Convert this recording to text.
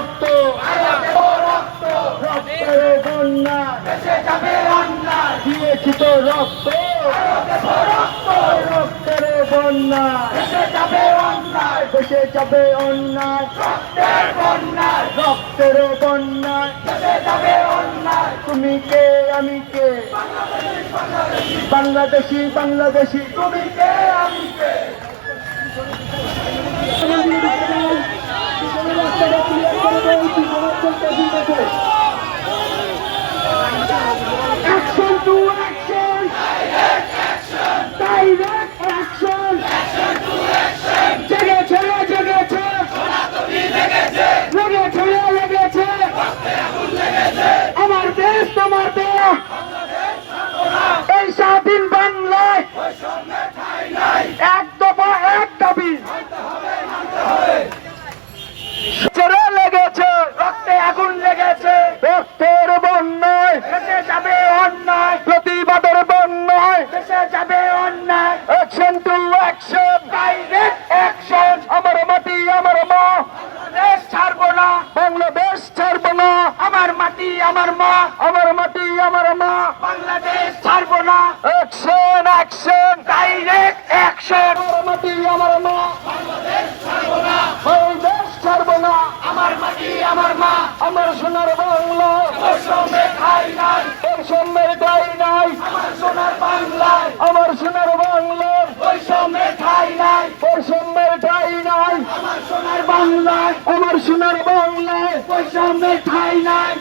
রক্ত। রক্ত রক্তের দিয়েছি তো রক্ত। রক্ত রক্তের বন্যা যাবে অন্যায় দেশে যাবে অন্যায়। রক্তের বন্যায় রক্তের তুমি কে? আমি কে? বাংলাদেশি বাংলাদেশি। তুমি কে? আমি কে? এক দফা এক দাবি। লেগেছে রক্তে আগুন লেগেছে। রক্তের বন্যায়। দেশে যাবে অন্যায়। প্রতিবাদের বন্যায়। দেশে যাবে অন্যায়। Action to action direct action আমার মাটি আমার মা। দেশ ছাড়বো না। বাংলাদেশ ছাড়ব না। আমার মাটি আমার মা। আমার মাটি আমার মা। বাংলাদেশ ছাড়বো না। অ্যাকশন অ্যাকশন আমার মাটি আমার মা। বাংলাদেশ ছাড়ব না। আমার মাটি আমার মা। আমার সোনার বাংলা। বৈষম্যের ঠাই নাই। আমার সোনার বাংলায়। আমার সোনার বাংলার নাই। বৈষম্যের ঠাই নাই। আমার সোনার বাংলায়। আমার সোনার বাংলায় বৈষম্যে ঠাই নাই।